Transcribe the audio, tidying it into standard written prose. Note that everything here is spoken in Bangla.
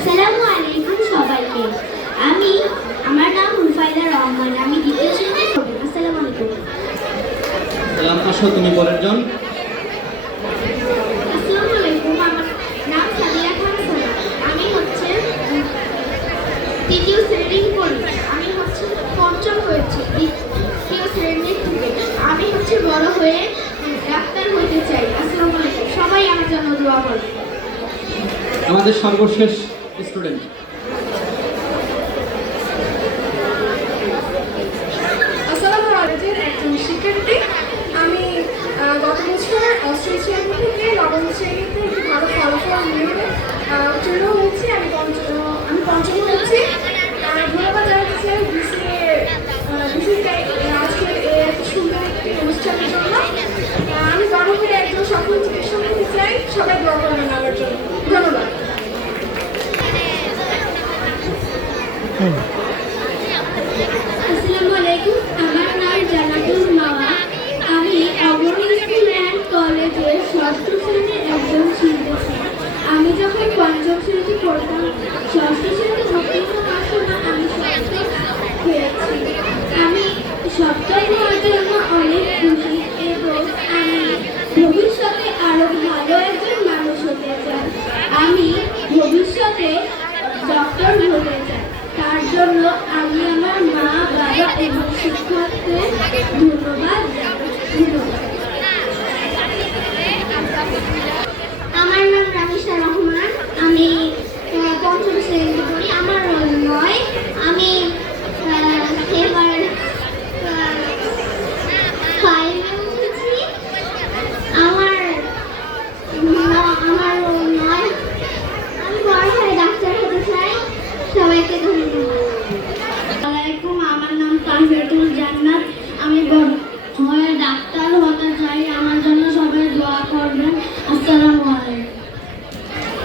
আসসালামু আলাইকুম সবাইকে। আমি আমার নাম রুফাইদা রহমান। আমি দ্বিতীয় শ্রেণীতে পড়ি। আসসালামু আলাইকুম। সালাম। আসো তুমি পরের জন। আসসালামু আলাইকুম। আমার নাম সাদিয়া খান সোনা। আমি তৃতীয় শ্রেণীতে পড়ি। আমি পঞ্চম হয়েছি তৃতীয় শ্রেণীর থেকে। আমি বড় হয়ে ডাক্তার হতে চাই। আসসালামু আলাইকুম। সবাই আমার জন্য দোয়া করবে। আমাদের সর্বশেষ স্টুডেন্ট। আসসালামু আলাইকুম। একজন শিক্ষার্থী। আমি গত বছর অষ্টম শ্রেণী থেকে নবম শ্রেণীতে একটি ভালো ফলাফল নিয়ে উত্তীর্ণ হয়েছি। আমি পঞ্চম হয়েছি। ধন্যবাদ জানাতে চাই আজকের এত সুন্দর একটি অনুষ্ঠানের জন্য। আমি বড় হয়ে একজন সফল চিকিৎসক হতে চাই। সবাই দোয়া করবেন আমার জন্য। ধন্যবাদ। আসসালামু আলাইকুম। আমার নাম জান্নাতুল মাওয়া। আমি অগ্রণী স্কুল অ্যান্ড কলেজের ষষ্ঠ শ্রেণীর একজন শিক্ষার্থী। আমি যখন পঞ্চম শ্রেণীতে পড়তাম, ষষ্ঠ শ্রেণীতে উত্তীর্ণ হওয়ার সময় আমি সপ্তম হয়েছি। আমি সপ্তম হওয়ার জন্য অনেক খুশি এবং আমি ভবিষ্যতে আরো ভালো একজন মানুষ হতে চাই। আমি ভবিষ্যতে ডক্টর হতে চাই। তার জন্য আমি আমার মা, বাবা এবং শিক্ষককে ধন্যবাদ জানাই। আমার নাম রামিসা রহমান। আমি পঞ্চম শ্রেণীতে পড়ি। আমার রোল 9। আমি এবার 5-এ উঠেছি। আমার রোল 9। আমি বড় হয়ে ডাক্তার হতে চাই। সবাইকে ধন্যবাদ। আসসালামাইকুম। আমার নাম তাহিয়াতুল জান্নাত। আমি বড় হয়ে ডাক্তার হতে চাই। আমার জন্য সবাই দোয়া করবেন। আসসালামু আলাইকুম।